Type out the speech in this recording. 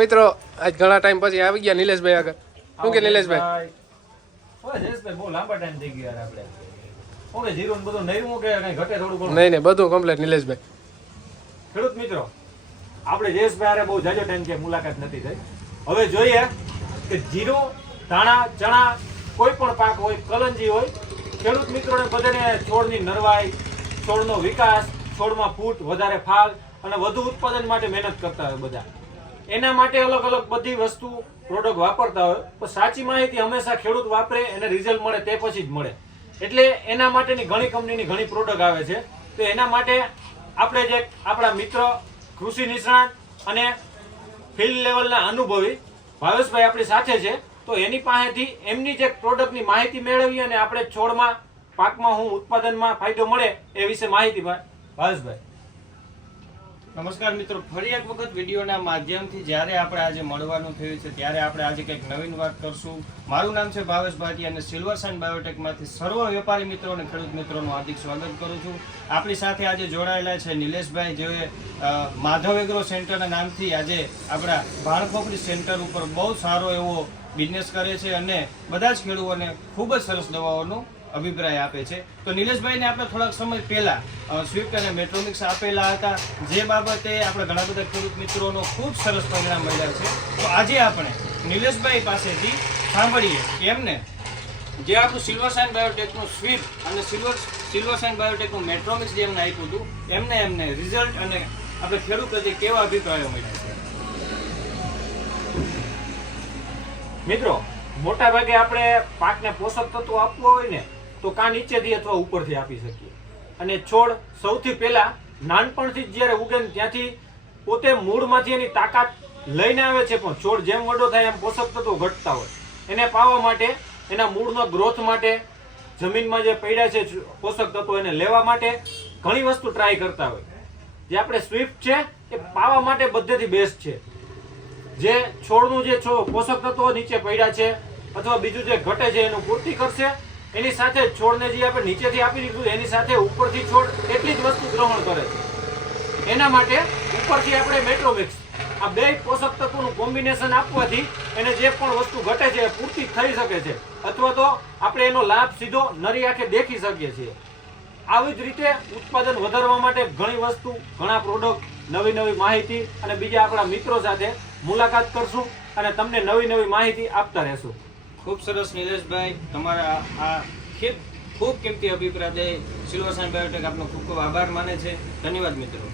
મિત્રો આજ ઘણા ટાઈમ પછી આવી ગયા નિલેશભાઈ આગળ. શું કે નિલેશભાઈ? બહુ લાંબા ટાઈમ થઈ ગયા આપણે. ઓકે જીરો ને બધું નયું કે કઈ ઘટે થોડું ઘણું? નહીં બધું કમ્પ્લીટ નિલેશભાઈ. ખેડૂત મિત્રો, આપણે જયેશભાઈ હારે બહુ જાજો ટાઈમ કે મુલાકાત નથી થઈ. હવે જોઈએ કે જીરો, ધાણા, ચણા, કોઈ પણ પાક હોય, કલંજી હોય, ખેડૂત મિત્રોને બધાને છોડની નરવાઈ, છોડનો વિકાસ, છોડમાં ફૂટ, વધારે ફાલ અને વધુ ઉત્પાદન માટે મહેનત કરતા હોય બધા. એના માટે અલગ અલગ બધી વસ્તુ પ્રોડક્ટ વાપરતા હોય, પણ સાચી માહિતી હંમેશા ખેડૂત વાપરે એને રિઝલ્ટ મળે તે પછી જ મળે. એટલે એના માટેની ઘણી કંપનીની ઘણી પ્રોડક્ટ આવે છે. તો એના માટે આપણે જે આપણા મિત્ર કૃષિ નિષ્ણાત અને ફિલ્ડ લેવલના અનુભવી ભાવેશભાઈ આપણી સાથે છે. તો એની પાસેથી એમની જે પ્રોડક્ટની માહિતી મેળવી અને આપણે છોડમાં પાકમાં હું ઉત્પાદનમાં ફાયદો મળે એ વિશે માહિતી ભાવેશભાઈ. નમસ્કાર મિત્રો, ફરી એક વખત વિડીયોના માધ્યમથી જ્યારે આપણે આજે મળવાનું થયું છે ત્યારે આપણે આજે કંઈક નવીન વાત કરશું. મારું નામ છે ભાવેશ ભાટી અને સિલ્વર સાઇન બાયોટેકમાંથી સર્વ વેપારી મિત્રો અને ખેડૂત મિત્રોનું હાર્દિક સ્વાગત કરું છું. આપણી સાથે આજે જોડાયેલા છે નિલેશભાઈ, જે માધવ એગ્રો સેન્ટરના નામથી આજે આપણા ભાણખોપરી સેન્ટર ઉપર બહુ સારો એવો બિઝનેસ કરે છે અને બધા જ ખેડૂતોને ખૂબ જ સરસ દવાઓનું અભિપ્રાય આપે છે. તો નિલેશભાઈને આપણે થોડાક સમય પહેલા સ્વિફ્ટ અને મેટ્રોમિક્સ આપેલા હતા, જે બાબતે આપણે ઘણા બધા ખેડૂત મિત્રોનો ખૂબ સરસ પરિણામ મળ્યા છે. તો આજે આપણે નિલેશભાઈ પાસેથી સાંભળીએ કે એમને જે આપણું સિલ્વર સાઇન બાયોટેકનું સ્વિફ્ટ અને સિલ્વર સાઇન બાયોટેકનું મેટ્રોમિક્સ જે એમને આપ્યું હતું એમને રિઝલ્ટ અને આપણે ખેડૂત પ્રત્યે કેવા અભિપ્રાયો મળ્યા છે. મિત્રો, મોટા ભાગે આપણે પાકને પોષક તત્વો આપવું હોય ને તો કાં નીચેથી અથવા ઉપરથી આપી શકીએ. અને છોડ સૌથી પહેલા નાનપણથી જ જ્યારે ઉગે ત્યાંથી પોતે મૂળમાંથી એની તાકાત લઈને આવે છે, પણ છોડ જેમ વડો થાય એમ પોષક તત્વો ઘટતા હોય. એને પાવા માટે, એના મૂળનો ગ્રોથ માટે, જમીનમાં જે પડ્યા છે પોષક તત્વો એને લેવા માટે ઘણી વસ્તુ ટ્રાય કરતા હોય. જે આપણે સ્વિફ્ટ છે એ પાવા માટે બધેથી બેસ્ટ છે. જે છોડનું જે પોષક તત્વો નીચે પડ્યા છે અથવા બીજું જે ઘટે છે એનું પૂર્તિ કરશે. એની સાથે છોડને જે આપણે નીચેથી આપી દીધું એની સાથે ઉપરથી છોડ એટલી જ વસ્તુ ગ્રહણ કરે છે. એના માટે ઉપરથી આપણે મેટ્રોમિક્સ આ બે પોષક તત્વોનું કોમ્બિનેશન આપવાથી એને જે પણ વસ્તુ ઘટે છે એ પૂર્તિ થઈ શકે છે, અથવા તો આપણે એનો લાભ સીધો નરી આંખે દેખી શકીએ છીએ. આવી જ રીતે ઉત્પાદન વધારવા માટે ઘણી વસ્તુ, ઘણા પ્રોડક્ટ, નવી નવી માહિતી અને બીજા આપણા મિત્રો સાથે મુલાકાત કરશું અને તમને નવી નવી માહિતી આપતા રહેશું. ખૂબ સરસ નિલેશભાઈ, તમારા આ ખૂબ કિંમતી અભિપ્રાય સિલ્વર સાઇન બાયોટેક આપનો ખૂબ ખૂબ આભાર માને છે. ધન્યવાદ મિત્રો.